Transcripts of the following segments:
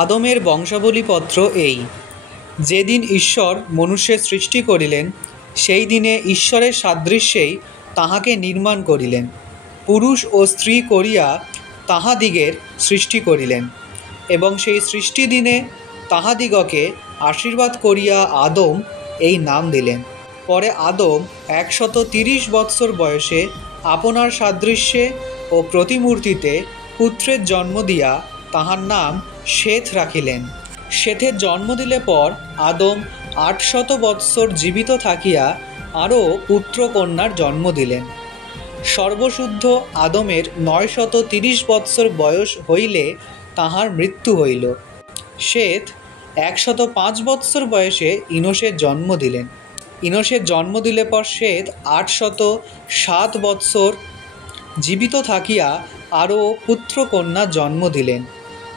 আদমের বংশাবলীপত্র এই। যেদিন ঈশ্বর মনুষ্যের সৃষ্টি করিলেন, সেই দিনে ঈশ্বরের সাদৃশ্যেই তাহাকে নির্মাণ করিলেন, পুরুষ ও স্ত্রী করিয়া তাহাদিগের সৃষ্টি করিলেন। এবং সেই সৃষ্টি দিনে তাহাদিগকে আশীর্বাদ করিয়া আদম এই নাম দিলেন। পরে আদম 130 বৎসর বয়সে আপনার সাদৃশ্যে ও প্রতিমূর্তিতে পুত্রের জন্ম দিয়া তাহার নাম শেথ রাখিলেন। শেথের জন্ম দিলে পর আদম 800 বৎসর জীবিত থাকিয়া আরও পুত্র কন্যার জন্ম দিলেন। সর্বশুদ্ধ আদমের 930 বৎসর বয়স হইলে তাহার মৃত্যু হইল। শেথ 105 বৎসর বয়সে ইনোশের জন্ম দিলেন। ইনোশের জন্ম দিলে পর শেথ 807 বৎসর জীবিত থাকিয়া আরও পুত্র কন্যা জন্ম দিলেন।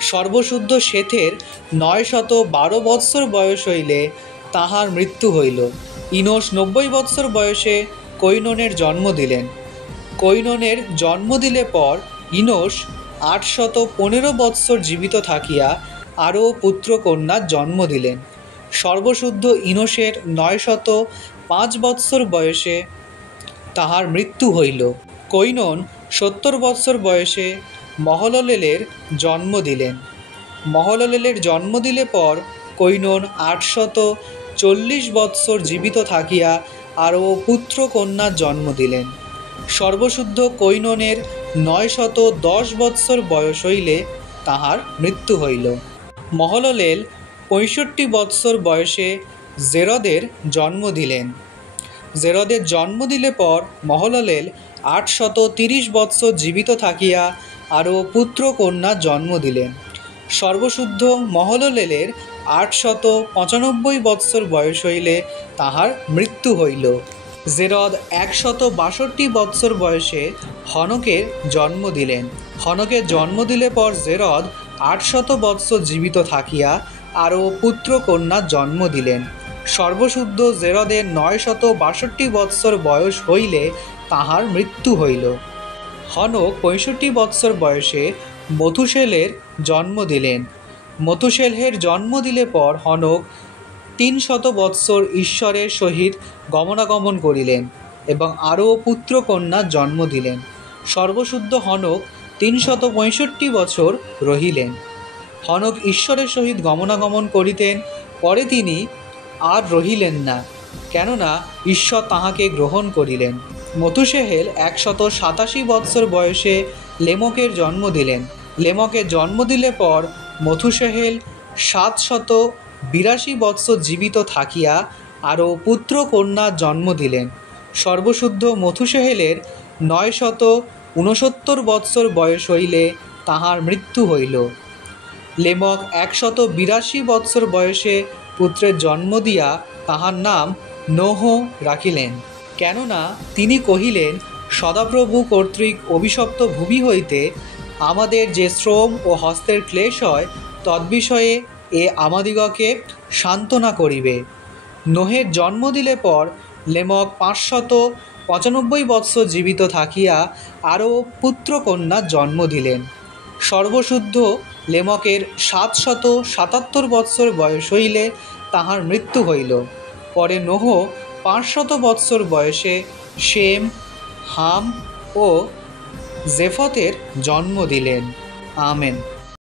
সর্বশুদ্ধ শেথের 912 বৎসর বয়স হইলে তাহার মৃত্যু হইল। ইনোশ 90 বৎসর বয়সে কৈননের জন্ম দিলেন। কৈননের জন্ম দিলে পর ইনোশ 815 বৎসর জীবিত থাকিয়া আরও পুত্র কন্যার জন্ম দিলেন। সর্বশুদ্ধ ইনোশের 905 বৎসর বয়সে তাহার মৃত্যু হইল। কৈনন 70 বৎসর বয়সে মহললেলের জন্ম দিলেন। মহললেলের জন্ম দিলে পর কৈনন 840 বৎসর জীবিত থাকিয়া আরও পুত্র কন্যার জন্ম দিলেন। সর্বশুদ্ধ কৈননের 910 বৎসর বয়স হইলে তাহার মৃত্যু হইল। মহললেল 65 বৎসর বয়সে জেরদের জন্ম দিলেন। জেরদের জন্ম দিলে পর মহললেল 830 বৎসর জীবিত থাকিয়া আরও পুত্র কন্যার জন্ম দিলেন। সর্বশুদ্ধ মহললেলের 895 বৎসর বয়স হইলে তাহার মৃত্যু হইল। জেরদ 162 বৎসর বয়সে হনকের জন্ম দিলেন। হনকের জন্ম দিলে পর জেরদ 800 বৎসর জীবিত থাকিয়া আরও পুত্র কন্যার জন্ম দিলেন। সর্বশুদ্ধ জেরদের 962 বৎসর বয়স হইলে তাহার মৃত্যু হইল। হনক 65 বৎসর বয়সে মথুশেলের জন্ম দিলেন। মথুশেলহের জন্ম দিলে পর হনক 300 বৎসর ঈশ্বরের সহিত গমনাগমন করিলেন এবং আরও পুত্র কন্যার জন্ম দিলেন। সর্বশুদ্ধ হনক 365 বছর রহিলেন। হনক ঈশ্বরের সহিত গমনাগমন করিতেন, পরে তিনি আর রহিলেন না, কেননা ঈশ্বর তাহাকে গ্রহণ করিলেন। মথুশেহেল 187 বৎসর বয়সে লেমকের জন্ম দিলেন। লেমকের জন্ম দিলে পর মথুশেহেল 782 বৎসর জীবিত থাকিয়া আরও পুত্র কন্যার জন্ম দিলেন। সর্বশুদ্ধ মথুশেহেলের 969 বৎসর বয়স হইলে তাহার মৃত্যু হইল। লেমক 182 বৎসর বয়সে পুত্রের জন্ম দিয়া তাহার নাম নোহ রাখিলেন, কেননা তিনি কহিলেন, সদাপ্রভু কর্তৃক অভিশপ্ত ভূমি হইতে আমাদের যে শ্রম ও হস্তের ক্লেশ হয়, তদ্বিষয়ে এ আমাদিগকে সান্ত্বনা করিবে। নোহের জন্ম দিলে পর লেমক 595 বৎসর জীবিত থাকিয়া আরও পুত্র কন্যার জন্ম দিলেন। সর্বশুদ্ধ লেমকের 777 বৎসর বয়স হইলে তাহার মৃত্যু হইল। পরে নোহ 500 বৎসর বয়সে শেম, হাম ও জেফতের জন্ম দিলেন। আমেন।